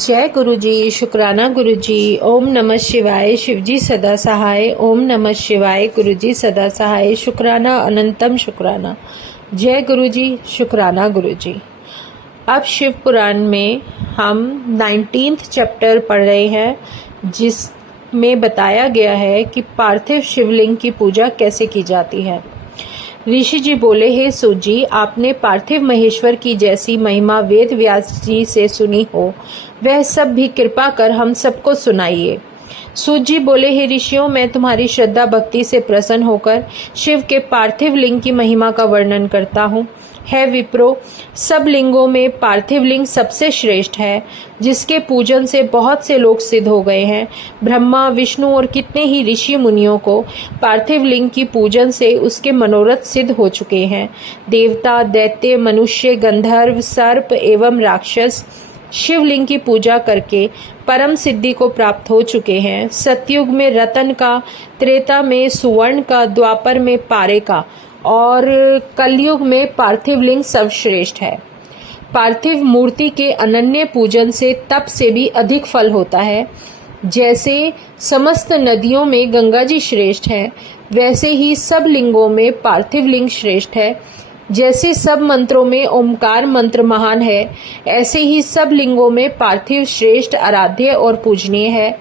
जय गुरु जी। शुक्राना गुरु जी। ओम नमः शिवाय। शिवजी सदा सहाय। ओम नमः शिवाय। गुरु जी सदा सहाय। शुक्राना अनंतम शुक्राना। जय गुरु जी। शुक्राना गुरु जी। अब शिव पुराण में हम 19th चैप्टर पढ़ रहे हैं, जिसमें बताया गया है कि पार्थिव शिवलिंग की पूजा कैसे की जाती है। ऋषि जी बोले, हे सूत जी, आपने पार्थिव महेश्वर की जैसी महिमा वेद व्यास जी से सुनी हो, वह सब भी कृपा कर हम सबको सुनाइए। सूत जी बोले, हे ऋषियों, मैं तुम्हारी श्रद्धा भक्ति से प्रसन्न होकर शिव के पार्थिव लिंग की महिमा का वर्णन करता हूँ। है विप्रो, सब लिंगों में पार्थिव लिंग सबसे श्रेष्ठ है, जिसके पूजन से बहुत से लोग सिद्ध हो गए हैं। ब्रह्मा, विष्णु और कितने ही ऋषि मुनियों को पार्थिव लिंग की पूजन से उसके मनोरथ सिद्ध हो चुके हैं। देवता, दैत्य, मनुष्य, गंधर्व, सर्प एवं राक्षस शिवलिंग की पूजा करके परम सिद्धि को प्राप्त हो चुके हैं। सतयुग में रतन का, त्रेता में सुवर्ण का, द्वापर में पारे का और कलयुग में पार्थिव लिंग सर्वश्रेष्ठ है। पार्थिव मूर्ति के अनन्य पूजन से तप से भी अधिक फल होता है। जैसे समस्त नदियों में गंगा जी श्रेष्ठ है, वैसे ही सब लिंगों में पार्थिव लिंग श्रेष्ठ है। जैसे सब मंत्रों में ओमकार मंत्र महान है, ऐसे ही सब लिंगों में पार्थिव श्रेष्ठ, आराध्य और पूजनीय है।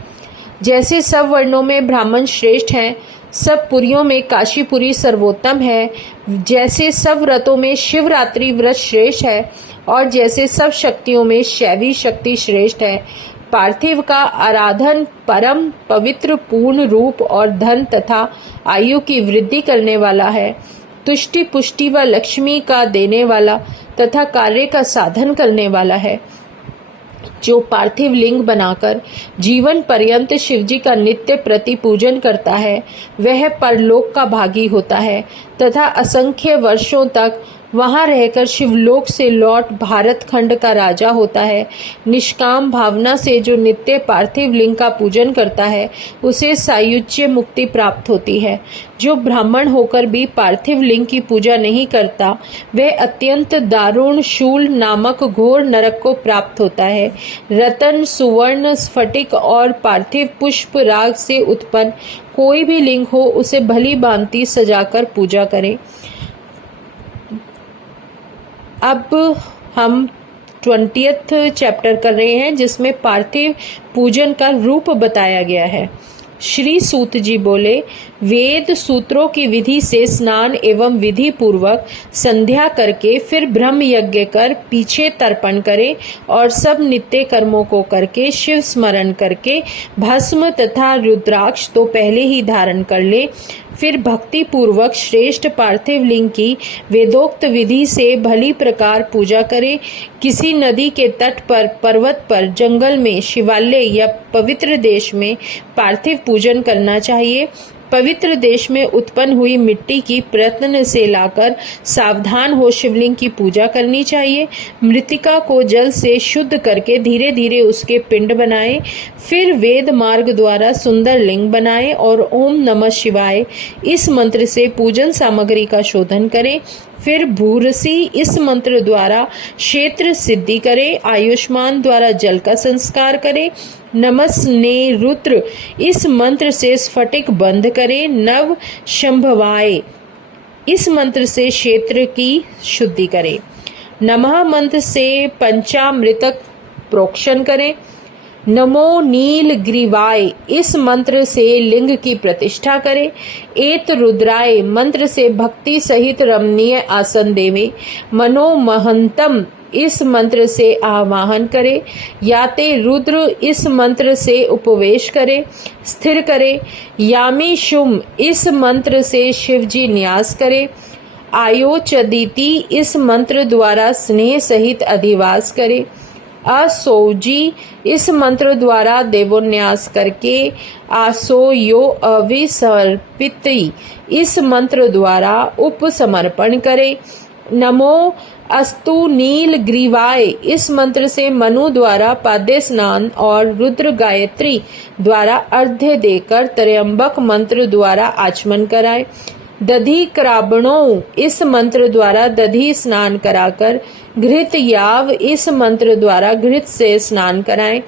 जैसे सब वर्णों में ब्राह्मण श्रेष्ठ हैं, सब पुरियों में काशीपुरी सर्वोत्तम है। जैसे सब व्रतों में शिवरात्रि व्रत श्रेष्ठ है, और जैसे सब शक्तियों में शैवी शक्ति श्रेष्ठ है। पार्थिव का आराधन परम पवित्र, पूर्ण रूप और धन तथा आयु की वृद्धि करने वाला है। तुष्टि, पुष्टि व लक्ष्मी का देने वाला तथा कार्य का साधन करने वाला है। जो पार्थिव लिंग बनाकर जीवन पर्यंत शिवजी का नित्य प्रति पूजन करता है, वह परलोक का भागी होता है तथा असंख्य वर्षों तक वहां रहकर शिवलोक से लौट भारत खंड का राजा होता है। निष्काम भावना से जो नित्य पार्थिव लिंग का पूजन करता है, उसे सायुज्य मुक्ति प्राप्त होती है। जो ब्राह्मण होकर भी पार्थिव लिंग की पूजा नहीं करता, वह अत्यंत दारुण शूल नामक घोर नरक को प्राप्त होता है। रतन, सुवर्ण, स्फटिक और पार्थिव पुष्प राग से उत्पन्न कोई भी लिंग हो, उसे भली भांति सजाकर पूजा करें। अब हम 20th चैप्टर कर रहे हैं, जिसमें पार्थिव पूजन का रूप बताया गया है। श्री सूत जी बोले, वेद सूत्रों की विधि से स्नान एवं विधि पूर्वक संध्या करके फिर ब्रह्म यज्ञ कर पीछे तर्पण करे और सब नित्य कर्मों को करके शिव स्मरण करके भस्म तथा रुद्राक्ष तो पहले ही धारण कर ले। फिर भक्ति पूर्वक श्रेष्ठ पार्थिव लिंग की वेदोक्त विधि से भली प्रकार पूजा करे। किसी नदी के तट पर, पर्वत पर, जंगल में, शिवालय या पवित्र देश में पार्थिव पूजन करना चाहिए। पवित्र देश में उत्पन्न हुई मिट्टी की प्रत्न से लाकर सावधान हो शिवलिंग की पूजा करनी चाहिए। मृतिका को जल से शुद्ध करके धीरे धीरे उसके पिंड बनाए। फिर वेद मार्ग द्वारा सुंदर लिंग बनाए और ओम नमः शिवाय इस मंत्र से पूजन सामग्री का शोधन करें। फिर भूरसी इस मंत्र द्वारा क्षेत्र सिद्धि करे। आयुष्मान द्वारा जल का संस्कार करे। नमस्ने रुद्र इस मंत्र से स्फटिक बंद करे। नव शंभवाय इस मंत्र से क्षेत्र की शुद्धि करे। नमः मंत्र से पंचामृतक प्रोक्षण करें। नमो नील ग्रीवाय इस मंत्र से लिंग की प्रतिष्ठा करे। एत रुद्राय मंत्र से भक्ति सहित रमणीय आसन देवे। मनोमहंतम इस मंत्र से आवाहन करे। याते रुद्र इस मंत्र से उपवेश करे, स्थिर करे। यामी शुम इस मंत्र से शिवजी न्यास करे। आयोचदीति इस मंत्र द्वारा स्नेह सहित अधिवास करे। असोजी इस मंत्र द्वारा देवोन्यास करके आसो यो अविसर्पिति इस मंत्र द्वारा उपसमर्पण करे। नमो अस्तु नील ग्रीवाय इस मंत्र से मनु द्वारा पाद्य स्नान और रुद्र गायत्री द्वारा अर्घ्य देकर त्रयंबक मंत्र द्वारा आचमन कराए। दधी क्राबणों इस मंत्र द्वारा दधी स्नान कराकर, घृत याव इस मंत्र द्वारा घृत से स्नान कराएं,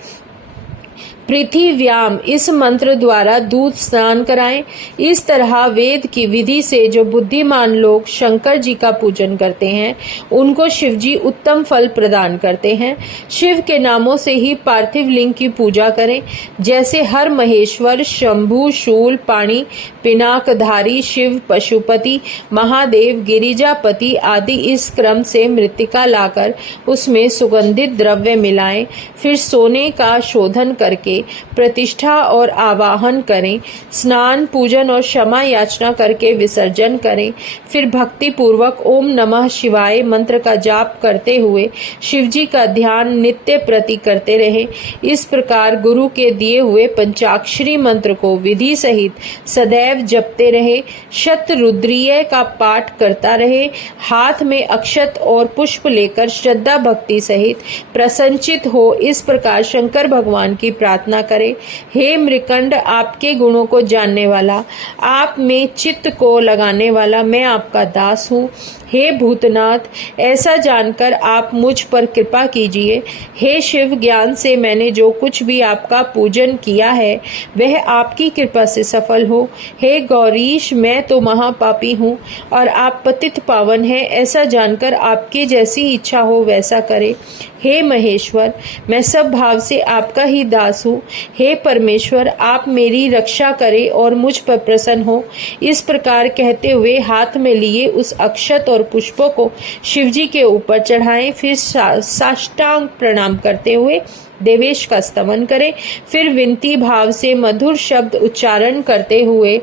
पृथिव्याम इस मंत्र द्वारा दूध स्नान कराएं। इस तरह वेद की विधि से जो बुद्धिमान लोग शंकर जी का पूजन करते हैं, उनको शिव जी उत्तम फल प्रदान करते हैं। शिव के नामों से ही पार्थिव लिंग की पूजा करें, जैसे हर महेश्वर, शंभु, शूल, पाणी, पिनाकधारी, शिव, पशुपति, महादेव, गिरिजापति आदि इस क्रम से मृत्तिका लाकर उसमें सुगंधित द्रव्य मिलाएं, फिर सोने का शोधन करके प्रतिष्ठा और आवाहन करें, स्नान, पूजन और क्षमा याचना करके विसर्जन करें। फिर भक्ति पूर्वक ओम नमः शिवाय मंत्र का जाप करते हुए शिवजी का ध्यान नित्य प्रति करते रहे। इस प्रकार गुरु के दिए हुए पंचाक्षरी मंत्र को विधि सहित सदैव जपते रहे। शतरुद्रीय का पाठ करता रहे। हाथ में अक्षत और पुष्प लेकर श्रद्धा भक्ति सहित प्रसन्नचित हो इस प्रकार शंकर भगवान की प्रार्थना करे। हे मृकंड, आपके गुणों को जानने वाला, आप में चित्त को लगाने वाला मैं आपका दास हूँ। हे भूतनाथ, ऐसा जानकर आप मुझ पर कृपा कीजिए। हे शिव, ज्ञान से मैंने जो कुछ भी आपका पूजन किया है वह आपकी कृपा से सफल हो। हे गौरीश, मैं तो महापापी हूँ और आप पतित पावन हैं, ऐसा जानकर आपकी जैसी इच्छा हो वैसा करे। हे महेश्वर, मैं सब भाव से आपका ही दास हूँ। हे परमेश्वर, आप मेरी रक्षा करें और मुझ पर प्रसन्न हो। इस प्रकार कहते हुए हाथ में लिए उस अक्षत और पुष्पों को शिवजी के ऊपर चढ़ाएं। फिर साष्टांग प्रणाम करते हुए देवेश का स्तवन करें। फिर विनती भाव से मधुर शब्द उच्चारण करते हुए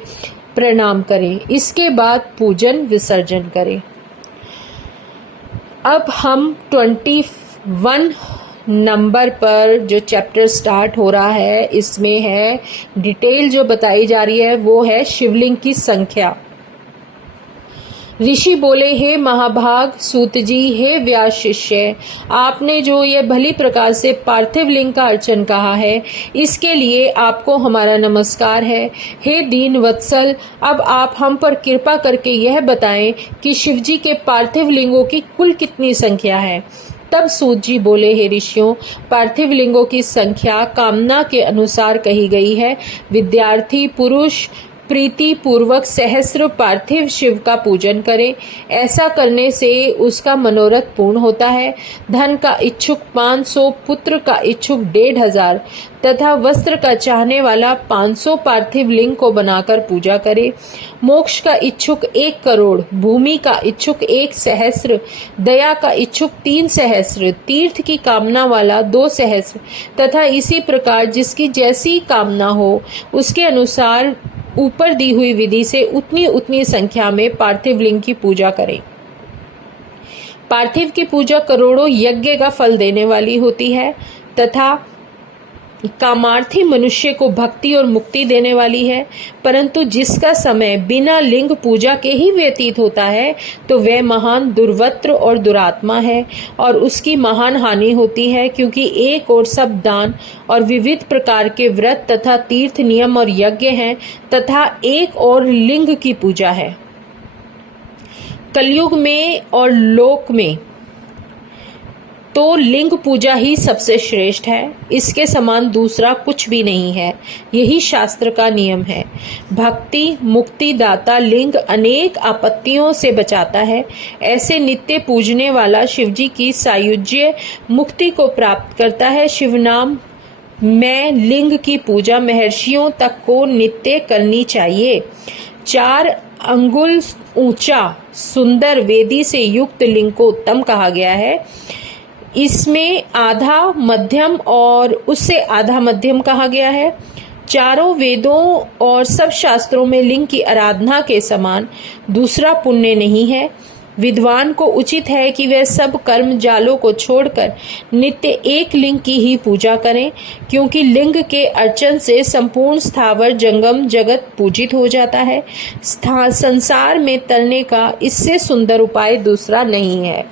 प्रणाम करें। इसके बाद पूजन विसर्जन करें। अब हम 21 नंबर पर जो चैप्टर स्टार्ट हो रहा है, इसमें है डिटेल जो बताई जा रही है वो है शिवलिंग की संख्या। ऋषि बोले, हे महाभाग सूत जी, हे व्यास शिष्य, आपने जो ये भली प्रकार से पार्थिव लिंग का अर्चन कहा है, इसके लिए आपको हमारा नमस्कार है। हे दीन वत्सल, अब आप हम पर कृपा करके यह बताएं कि शिवजी के पार्थिव लिंगों की कुल कितनी संख्या है। तब सूत जी बोले, हे ऋषियों, पार्थिव लिंगों की संख्या कामना के अनुसार कही गई है। विद्यार्थी पुरुष प्रीति पूर्वक सहस्र पार्थिव शिव का पूजन करे। ऐसा करने से उसका मनोरथ पूर्ण होता है। धन का इच्छुक 500, पुत्र का इच्छुक 1500 तथा वस्त्र का चाहने वाला 500 पार्थिव लिंग को बनाकर पूजा करे। मोक्ष का इच्छुक 1 करोड़, भूमि का इच्छुक 1 सहस्र, दया का इच्छुक 3 सहस्र, तीर्थ की कामना वाला 2 सहस्र तथा इसी प्रकार जिसकी जैसी कामना हो उसके अनुसार ऊपर दी हुई विधि से उतनी उतनी संख्या में पार्थिव लिंग की पूजा करें। पार्थिव की पूजा करोड़ों यज्ञ का फल देने वाली होती है तथा कामार्थी मनुष्य को भक्ति और मुक्ति देने वाली है। परंतु जिसका समय बिना लिंग पूजा के ही व्यतीत होता है तो वह महान दुर्वृत्त और दुरात्मा है और उसकी महान हानि होती है, क्योंकि एक और सब दान और विविध प्रकार के व्रत तथा तीर्थ नियम और यज्ञ हैं तथा एक और लिंग की पूजा है। कलयुग में और लोक में तो लिंग पूजा ही सबसे श्रेष्ठ है। इसके समान दूसरा कुछ भी नहीं है। यही शास्त्र का नियम है। भक्ति मुक्ति दाता लिंग अनेक आपत्तियों से बचाता है। ऐसे नित्य पूजने वाला शिवजी की सायुज्य मुक्ति को प्राप्त करता है। शिव नाम में लिंग की पूजा महर्षियों तक को नित्य करनी चाहिए। 4 अंगुल ऊंचा सुंदर वेदी से युक्त लिंग को उत्तम कहा गया है। इसमें आधा मध्यम और उससे आधा मध्यम कहा गया है। चारों वेदों और सब शास्त्रों में लिंग की आराधना के समान दूसरा पुण्य नहीं है। विद्वान को उचित है कि वह सब कर्म जालों को छोड़कर नित्य एक लिंग की ही पूजा करें, क्योंकि लिंग के अर्चन से संपूर्ण स्थावर जंगम जगत पूजित हो जाता है। संसार में तरने का इससे सुंदर उपाय दूसरा नहीं है।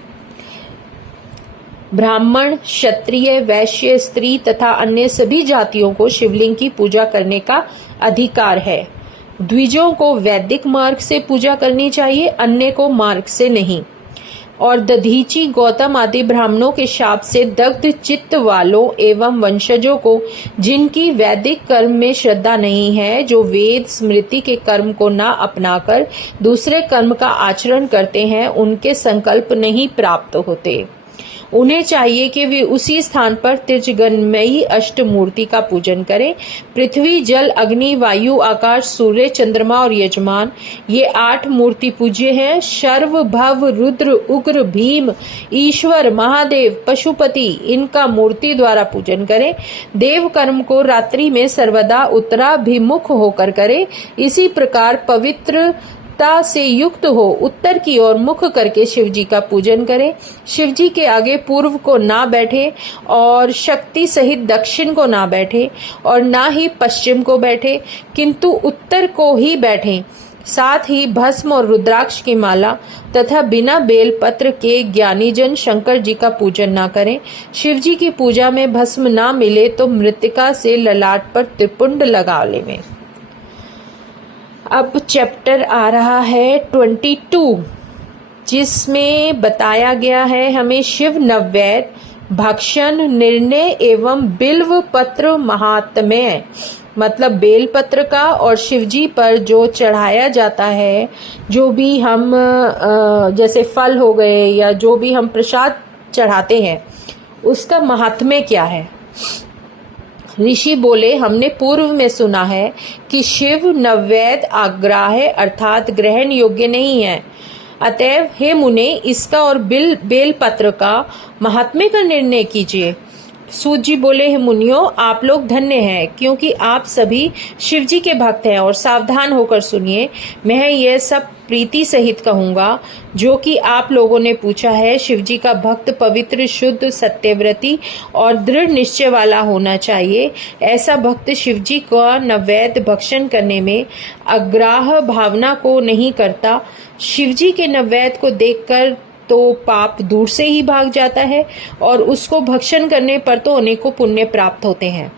ब्राह्मण, क्षत्रिय, वैश्य, स्त्री तथा अन्य सभी जातियों को शिवलिंग की पूजा करने का अधिकार है। द्विजों को वैदिक मार्ग से पूजा करनी चाहिए, अन्य को मार्ग से नहीं। और दधीची, गौतम आदि ब्राह्मणों के शाप से दग्ध चित्त वालों एवं वंशजों को, जिनकी वैदिक कर्म में श्रद्धा नहीं है, जो वेद स्मृति के कर्म को न अपनाकर दूसरे कर्म का आचरण करते हैं, उनके संकल्प नहीं प्राप्त होते। उन्हें चाहिए कि वे उसी स्थान पर त्रिजगन्मयी अष्टमूर्ति का पूजन करें। पृथ्वी, जल, अग्नि, वायु, आकाश, सूर्य, चंद्रमा और यजमान, ये 8 मूर्ति पूज्य हैं। शर्व, भव, रुद्र, उग्र, भीम, ईश्वर, महादेव, पशुपति, इनका मूर्ति द्वारा पूजन करें। देव कर्म को रात्रि में सर्वदा उत्तराभिमुख होकर करें। इसी प्रकार पवित्र से युक्त हो उत्तर की ओर मुख करके शिव जी का पूजन करें। शिव जी के आगे पूर्व को ना बैठे और शक्ति सहित दक्षिण को ना बैठे और ना ही पश्चिम को बैठे, किंतु उत्तर को ही बैठे। साथ ही भस्म और रुद्राक्ष की माला तथा बिना बेल पत्र के ज्ञानीजन शंकर जी का पूजन ना करें। शिव जी की पूजा में भस्म ना मिले तो मृत्तिका से ललाट पर त्रिपुंड लगा लें। अब चैप्टर आ रहा है 22, जिसमें बताया गया है हमें शिव नैवेद्य, भक्षण, निर्णय एवं बिल्व पत्र महात्म्य, मतलब बेल पत्र का और शिवजी पर जो चढ़ाया जाता है, जो भी हम जैसे फल हो गए या जो भी हम प्रसाद चढ़ाते हैं, उसका महात्म्य क्या है। ऋषि बोले, हमने पूर्व में सुना है कि शिव नैवेद्य आग्राह्य अर्थात ग्रहण योग्य नहीं है। अतएव हे मुने, इसका और बेल पत्र का महात्म्य का निर्णय कीजिए। सूत जी बोले, हे मुनियों, आप लोग धन्य हैं, क्योंकि आप सभी शिव जी के भक्त हैं। और सावधान होकर सुनिए, मैं यह सब प्रीति सहित कहूंगा जो कि आप लोगों ने पूछा है। शिव जी का भक्त पवित्र, शुद्ध, सत्यव्रती और दृढ़ निश्चय वाला होना चाहिए। ऐसा भक्त शिव जी का नैवेद्य भक्षण करने में अग्राह भावना को नहीं करता। शिव जी के नैवेद्य को देखकर तो पाप दूर से ही भाग जाता है और उसको भक्षण करने पर तो अनेकों पुण्य प्राप्त होते हैं।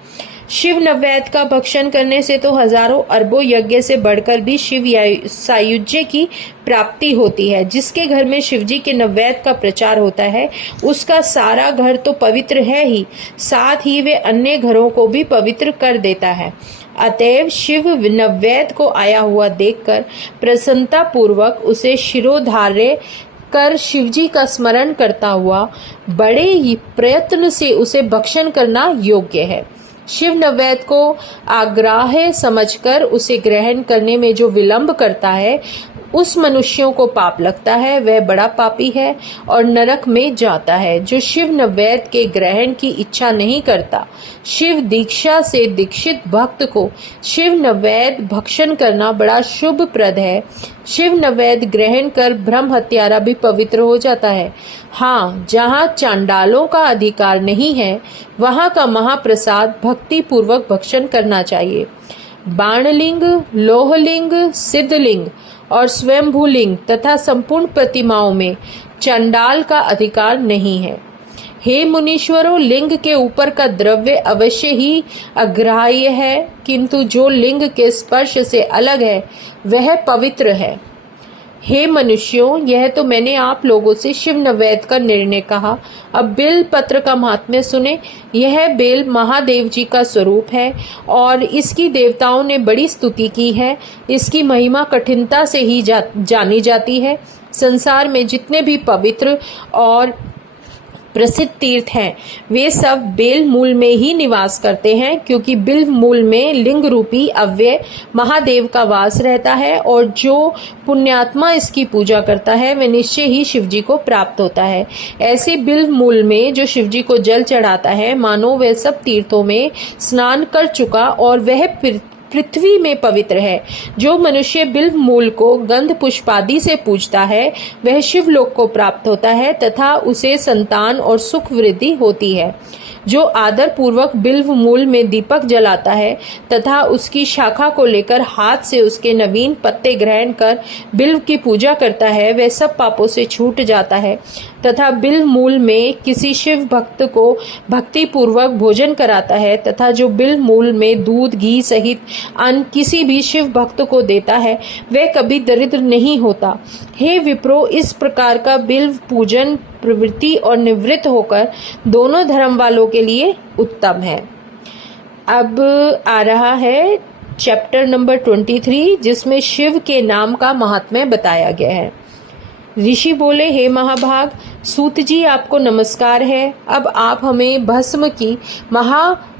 शिव नैवेद्य का भक्षण करने से तो हजारों अरबों यज्ञ से बढ़कर भी शिव सायुज्य की प्राप्ति होती है। जिसके घर में शिव जी के नैवेद्य का प्रचार होता है, उसका सारा घर तो पवित्र है ही, साथ ही वे अन्य घरों को भी पवित्र कर देता है। अतएव शिव नैवेद्य को आया हुआ देखकर प्रसन्नता पूर्वक उसे शिरोधार्य कर शिवजी का स्मरण करता हुआ बड़े ही प्रयत्न से उसे भक्षण करना योग्य है। शिव नैवेद्य को आग्राह्य समझकर उसे ग्रहण करने में जो विलंब करता है, उस मनुष्यों को पाप लगता है, वह बड़ा पापी है और नरक में जाता है। जो शिव नैवेद्य के ग्रहण की इच्छा नहीं करता, शिव दीक्षा से दीक्षित भक्त को शिव नैवेद्य भक्षण करना बड़ा शुभ प्रद है। शिव नैवेद्य ग्रहण कर ब्रह्म हत्यारा भी पवित्र हो जाता है। हाँ, जहाँ चांडालों का अधिकार नहीं है, वहाँ का महाप्रसाद भक्ति पूर्वक भक्षण करना चाहिए। बाणलिंग, लोहलिंग, सिद्धलिंग और स्वयंभूलिंग तथा संपूर्ण प्रतिमाओं में चंडाल का अधिकार नहीं है। हे मुनीश्वरों, लिंग के ऊपर का द्रव्य अवश्य ही अग्राह्य है, किंतु जो लिंग के स्पर्श से अलग है वह पवित्र है। हे मनुष्यों, यह तो मैंने आप लोगों से शिव नैवेद्य का निर्णय कहा। अब बेल पत्र का महात्म्य सुने। यह बेल महादेव जी का स्वरूप है और इसकी देवताओं ने बड़ी स्तुति की है। इसकी महिमा कठिनता से ही जानी जाती है। संसार में जितने भी पवित्र और प्रसिद्ध तीर्थ हैं, वे सब बेल मूल में ही निवास करते हैं, क्योंकि बिल्व मूल में लिंग रूपी अव्यय महादेव का वास रहता है और जो पुण्यात्मा इसकी पूजा करता है वह निश्चय ही शिवजी को प्राप्त होता है। ऐसे बिल्व मूल में जो शिवजी को जल चढ़ाता है, मानो वह सब तीर्थों में स्नान कर चुका और वह पृथ्वी में पवित्र है। जो मनुष्य बिल्व मूल को गंध पुष्पादि से पूजता है, वह शिवलोक को प्राप्त होता है तथा उसे संतान और सुख वृद्धि होती है। जो आदर पूर्वक बिल्व मूल में दीपक जलाता है तथा उसकी शाखा को लेकर हाथ से उसके नवीन पत्ते ग्रहण कर बिल्व की पूजा करता है, वह सब पापों से छूट जाता है। तथा बिल मूल में किसी शिव भक्त को भक्ति पूर्वक भोजन कराता है तथा जो बिल मूल में दूध घी सहित अन्न किसी भी शिव भक्त को देता है वह कभी दरिद्र नहीं होता। हे विप्रो, इस प्रकार का बिल पूजन प्रवृत्ति और निवृत्त होकर दोनों धर्म वालों के लिए उत्तम है। अब आ रहा है चैप्टर नंबर 23, जिसमें शिव के नाम का महात्म्य बताया गया है। ऋषि बोले, हे महाभाग, सूत जी आपको नमस्कार है। अब आप हमें भस्म की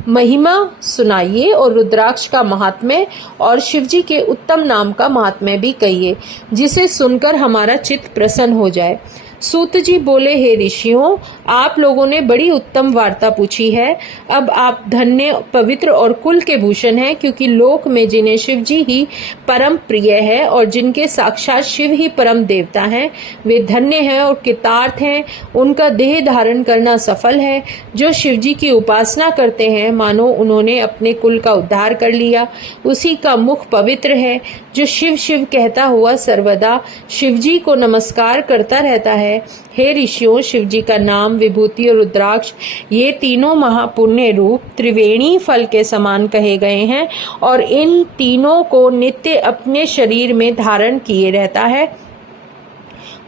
महिमा सुनाइए और रुद्राक्ष का महात्म्य और शिवजी के उत्तम नाम का महात्म्य भी कहिए, जिसे सुनकर हमारा चित्त प्रसन्न हो जाए। सूत जी बोले, हे ऋषियों, आप लोगों ने बड़ी उत्तम वार्ता पूछी है। अब आप धन्य, पवित्र और कुल के भूषण हैं, क्योंकि लोक में जिन्हें शिव जी ही परम प्रिय है और जिनके साक्षात शिव ही परम देवता हैं, वे धन्य हैं और कृतार्थ हैं। उनका देह धारण करना सफल है। जो शिव जी की उपासना करते हैं, मानो उन्होंने अपने कुल का उद्धार कर लिया। उसी का मुख पवित्र है। जो शिव शिव कहता हुआ सर्वदा शिव जी को नमस्कार करता रहता है। हे ऋषियों, शिव जी का नाम, विभूति और रुद्राक्ष, ये तीनों महापुण्य रूप त्रिवेणी फल के समान कहे गए हैं और इन तीनों को नित्य अपने शरीर में धारण किए रहता है।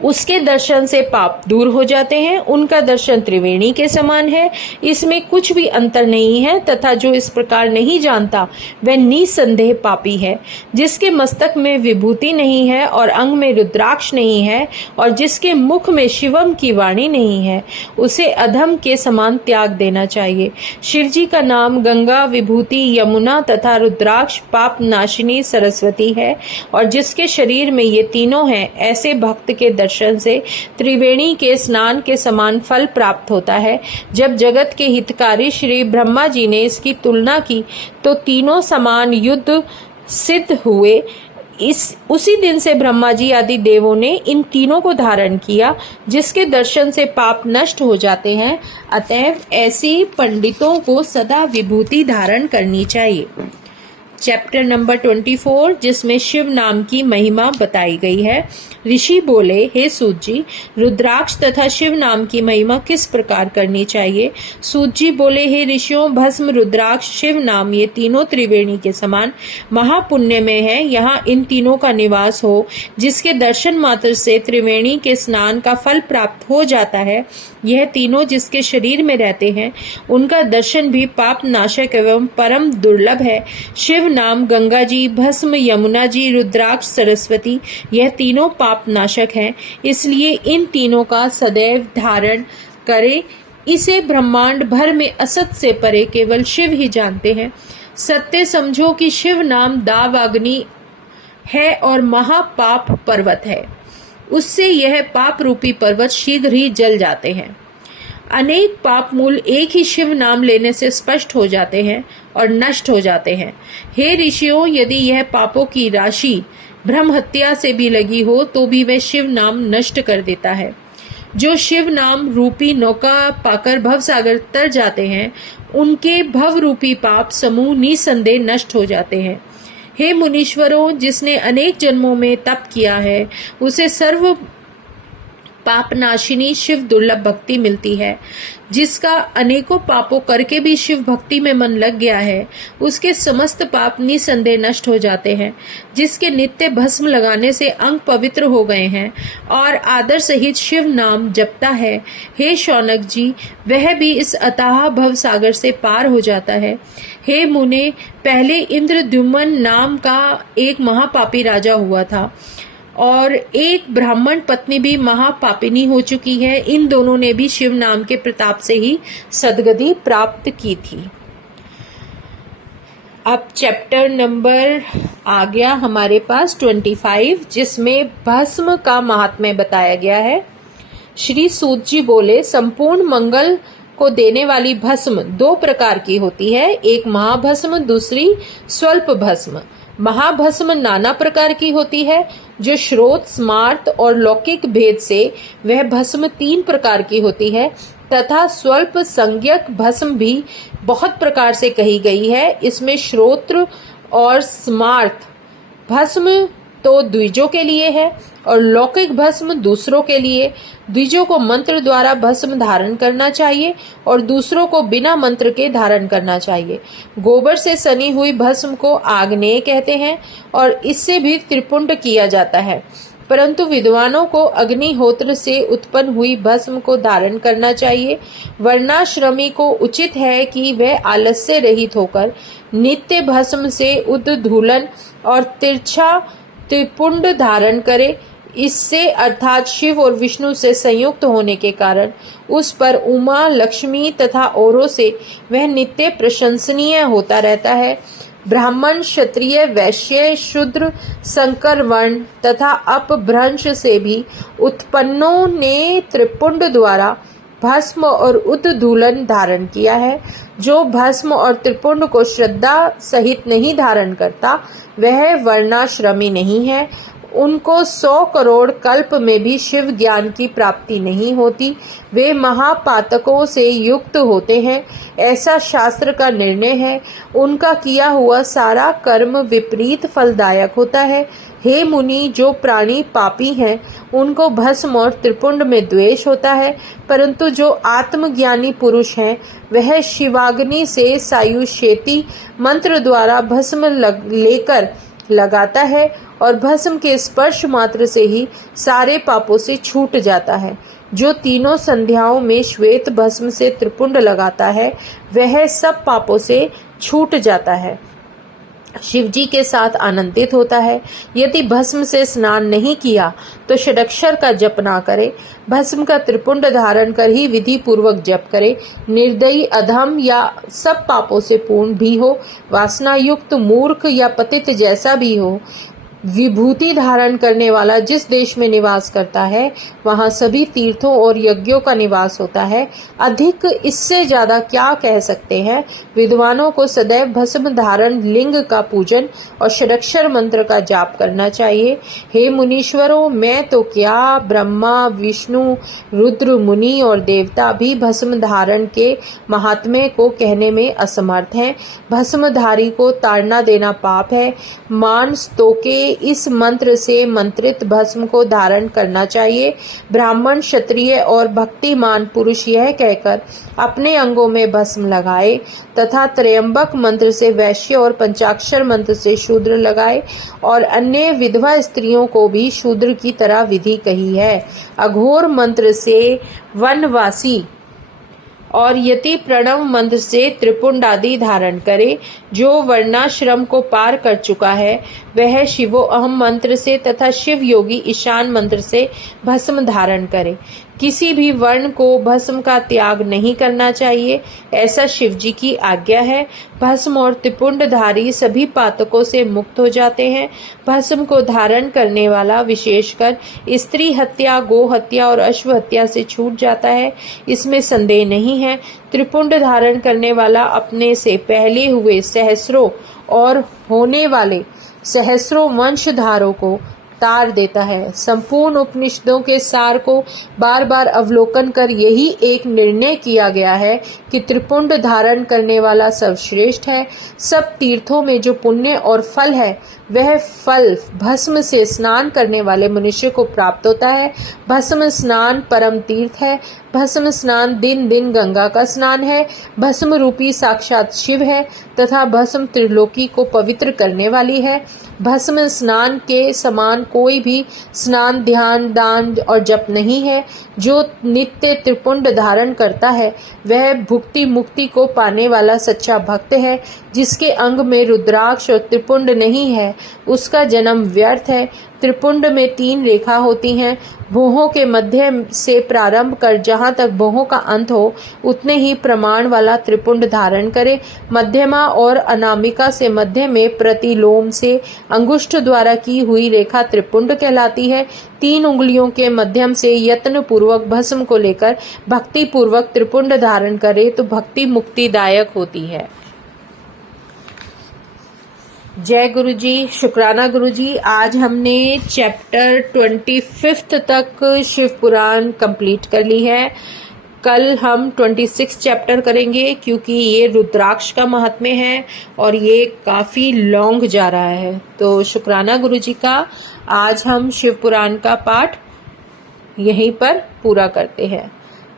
उसके दर्शन से पाप दूर हो जाते हैं। उनका दर्शन त्रिवेणी के समान है, इसमें कुछ भी अंतर नहीं है। तथा जो इस प्रकार नहीं जानता वह निसंदेह पापी है। जिसके मस्तक में विभूति नहीं है और अंग में रुद्राक्ष नहीं है और जिसके मुख में शिवम की वाणी नहीं है, उसे अधम के समान त्याग देना चाहिए। शिवजी का नाम गंगा, विभूति, यमुना तथा रुद्राक्ष पाप नाशिनी सरस्वती है और जिसके शरीर में ये तीनों हैं, ऐसे भक्त के दर्शन से त्रिवेणी के स्नान के समान फल प्राप्त होता है। जब जगत के हितकारी श्री ब्रह्मा जी ने इसकी तुलना की तो तीनों समान युद्ध सिद्ध हुए। उसी दिन से ब्रह्मा जी आदि देवों ने इन तीनों को धारण किया, जिसके दर्शन से पाप नष्ट हो जाते हैं। अतएव ऐसी पंडितों को सदा विभूति धारण करनी चाहिए। चैप्टर नंबर 24, जिसमें शिव नाम की महिमा बताई गई है। ऋषि बोले, हे सूत जी, रुद्राक्ष तथा शिव नाम की महिमा किस प्रकार करनी चाहिए? सूत जी बोले, हे ऋषियों, भस्म, रुद्राक्ष, शिव नाम ये तीनों त्रिवेणी के समान महापुण्य में है। यहाँ इन तीनों का निवास हो, जिसके दर्शन मात्र से त्रिवेणी के स्नान का फल प्राप्त हो जाता है। यह तीनों जिसके शरीर में रहते हैं, उनका दर्शन भी पाप नाशक एवं परम दुर्लभ है। शिव नाम गंगा जी, भस्म यमुना जी, रुद्राक्ष सरस्वती, यह तीनों पाप नाशक हैं। इसलिए इन तीनों का सदैव धारण करे। इसे ब्रह्मांड भर में असत से परे केवल शिव ही जानते हैं। सत्य समझो कि शिव नाम दावाग्नि है और महापाप पर्वत है। उससे यह पाप रूपी पर्वत शीघ्र ही जल जाते हैं। अनेक पाप मूल एक ही शिव नाम लेने से स्पष्ट हो जाते हैं और नष्ट हो जाते हैं। हे ऋषियों, यदि यह पापों की राशि ब्रह्म हत्या से भी लगी हो तो भी वह शिव नाम नष्ट कर देता है। जो शिव नाम रूपी नौका पाकर भव सागर तर जाते हैं, उनके भव रूपी पाप समूह निसंदेह नष्ट हो जाते हैं। हे मुनीश्वरों, जिसने अनेक जन्मों में तप किया है, उसे सर्व पापनाशिनी शिव दुर्लभ भक्ति मिलती है। जिसका अनेकों पापों करके भी शिव भक्ति में मन लग गया है, उसके समस्त पाप निसंदेह नष्ट हो जाते हैं। जिसके नित्य भस्म लगाने से अंग पवित्र हो गए हैं और आदर सहित शिव नाम जपता है, हे शौनक जी, वह भी इस अथाह भव सागर से पार हो जाता है। हे मुने, पहले इंद्रद्युम्न नाम का एक महापापी राजा हुआ था और एक ब्राह्मण पत्नी भी महापापिनी हो चुकी है। इन दोनों ने भी शिव नाम के प्रताप से ही सद्गति प्राप्त की थी। अब चैप्टर नंबर आ गया हमारे पास 25, जिसमें भस्म का महात्म्य बताया गया है। श्री सूत जी बोले, संपूर्ण मंगल को देने वाली भस्म दो प्रकार की होती है, एक महाभस्म, दूसरी स्वल्प भस्म। महाभस्म नाना प्रकार की होती है, जो श्रोत, स्मार्त और लौकिक भेद से वह भस्म 3 प्रकार की होती है, तथा स्वल्प संज्ञक भस्म भी बहुत प्रकार से कही गई है। इसमें श्रोत्र और स्मार्त भस्म तो द्विजों के लिए है और लौकिक भस्म दूसरों के लिए। द्विजों को मंत्र द्वारा भस्म धारण करना चाहिए और दूसरों को बिना मंत्र के धारण करना चाहिए। गोबर से सनी हुई भस्म को आग्नेय कहते हैं और इससे भी त्रिपुंड किया जाता है, परंतु विद्वानों को अग्निहोत्र से उत्पन्न हुई भस्म को धारण करना चाहिए। वर्णाश्रमी को उचित है कि वह आलस्य रहित होकर नित्य भस्म से उद्धूलन और तिरछा त्रिपुंड धारण करे। इससे अर्थात शिव और विष्णु से संयुक्त होने के कारण उस पर उमा, लक्ष्मी तथा औरों से वह नित्य प्रशंसनीय होता रहता है। ब्राह्मण, क्षत्रिय, वैश्य, शूद्र, संकर वर्ण तथा अपभ्रंश से भी उत्पन्नों ने त्रिपुंड द्वारा भस्म और उद्धूलन धारण किया है। जो भस्म और त्रिपुंड को श्रद्धा सहित नहीं धारण करता वह वर्णाश्रमी नहीं है। उनको 100 करोड़ कल्प में भी शिव ज्ञान की प्राप्ति नहीं होती। वे महापातकों से युक्त होते हैं, ऐसा शास्त्र का निर्णय है। उनका किया हुआ सारा कर्म विपरीत फलदायक होता है। हे मुनि, जो प्राणी पापी हैं उनको भस्म और त्रिपुंड में द्वेष होता है, परंतु जो आत्मज्ञानी पुरुष हैं वह शिवाग्नि से सायुष्येति मंत्र द्वारा भस्म लेकर लगाता है और भस्म के स्पर्श मात्र से ही सारे पापों से छूट जाता है। जो तीनों संध्याओं में श्वेत भस्म से त्रिपुंड लगाता है वह सब पापों से छूट जाता है, शिवजी के साथ आनंदित होता है। यदि भस्म से स्नान नहीं किया तो षडक्षर का जप ना करे, भस्म का त्रिपुंड धारण कर ही विधि पूर्वक जप करे। निर्दयी, अधम या सब पापों से पूर्ण भी हो, वासना युक्त, मूर्ख या पतित जैसा भी हो, विभूति धारण करने वाला जिस देश में निवास करता है वहां सभी तीर्थों और यज्ञों का निवास होता है। अधिक इससे ज्यादा क्या कह सकते हैं। विद्वानों को सदैव भस्म धारण, लिंग का पूजन और षडक्षर मंत्र का जाप करना चाहिए। हे मुनीश्वरों, मैं तो क्या, ब्रह्मा, विष्णु, रुद्र, मुनि और देवता भी भस्म धारण के महात्म्य को कहने में असमर्थ हैं। भस्मधारी को ताड़ना देना पाप है। मानस तो के इस मंत्र से मंत्रित भस्म को धारण करना चाहिए। ब्राह्मण, क्षत्रिय और भक्तिमान पुरुष यह कहकर अपने अंगों में भस्म लगाए तथा त्रयंबक मंत्र से वैश्य और पंचाक्षर मंत्र से शूद्र लगाए और अन्य विधवा स्त्रियों को भी शूद्र की तरह विधि कही है। अघोर मंत्र से वनवासी और यति प्रणव मंत्र से त्रिपुंड आदि धारण करे। जो वर्णाश्रम को पार कर चुका है वह शिवो अहम मंत्र से तथा शिव योगी ईशान मंत्र से भस्म धारण करे। किसी भी वर्ण को भस्म का त्याग नहीं करना चाहिए, ऐसा शिव जी की आज्ञा है। भस्म और त्रिपुंडधारी सभी पातकों से मुक्त हो जाते हैं। भस्म को धारण करने वाला विशेषकर स्त्री हत्या, गो हत्या और अश्व हत्या से छूट जाता है, इसमें संदेह नहीं है। त्रिपुंड धारण करने वाला अपने से पहले हुए सहस्रों और होने वाले सहस्रों वंशधारों को तार देता है। संपूर्ण उपनिषदों के सार को बार बार अवलोकन कर यही एक निर्णय किया गया है कि त्रिपुंड धारण करने वाला सर्वश्रेष्ठ है। सब तीर्थों में जो पुण्य और फल है वह फल भस्म से स्नान करने वाले मनुष्य को प्राप्त होता है। भस्म स्नान परम तीर्थ है। भस्म स्नान दिन दिन गंगा का स्नान है। भस्म रूपी साक्षात शिव है तथा भस्म त्रिलोकी को पवित्र करने वाली है। भस्म स्नान के समान कोई भी स्नान, ध्यान, दान और जप नहीं है। जो नित्य त्रिपुंड धारण करता है वह भुक्ति मुक्ति को पाने वाला सच्चा भक्त है। जिसके अंग में रुद्राक्ष और त्रिपुंड नहीं है उसका जन्म व्यर्थ है। त्रिपुंड में 3 रेखा होती हैं। भोहों के मध्य से प्रारंभ कर जहाँ तक भोहों का अंत हो उतने ही प्रमाण वाला त्रिपुंड धारण करे। मध्यमा और अनामिका से मध्य में प्रतिलोम से अंगुष्ठ द्वारा की हुई रेखा त्रिपुंड कहलाती है। 3 उंगलियों के मध्यम से यत्न पूर्वक भस्म को लेकर भक्ति पूर्वक त्रिपुंड धारण करे तो भक्ति मुक्तिदायक होती है। जय गुरु जी, शुक्राना गुरु जी। आज हमने चैप्टर 25 तक शिव पुराण कंप्लीट कर ली है। कल हम 26 चैप्टर करेंगे, क्योंकि ये रुद्राक्ष का महात्म्य है और ये काफ़ी लॉन्ग जा रहा है। तो शुक्राना गुरुजी का। आज हम शिव पुराण का पाठ यहीं पर पूरा करते हैं।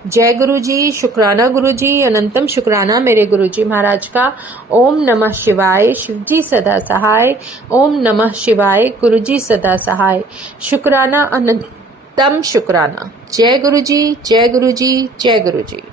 जय गुरुजी, शुक्राना गुरुजी, अनंतम शुक्राना मेरे गुरुजी महाराज का। ओम नमः शिवाय, शिवजी सदा सहाय। ओम नमः शिवाय, गुरुजी सदा सहाय। शुक्राना, अनंतम शुक्राना। जय गुरुजी, जय गुरुजी, जय गुरुजी।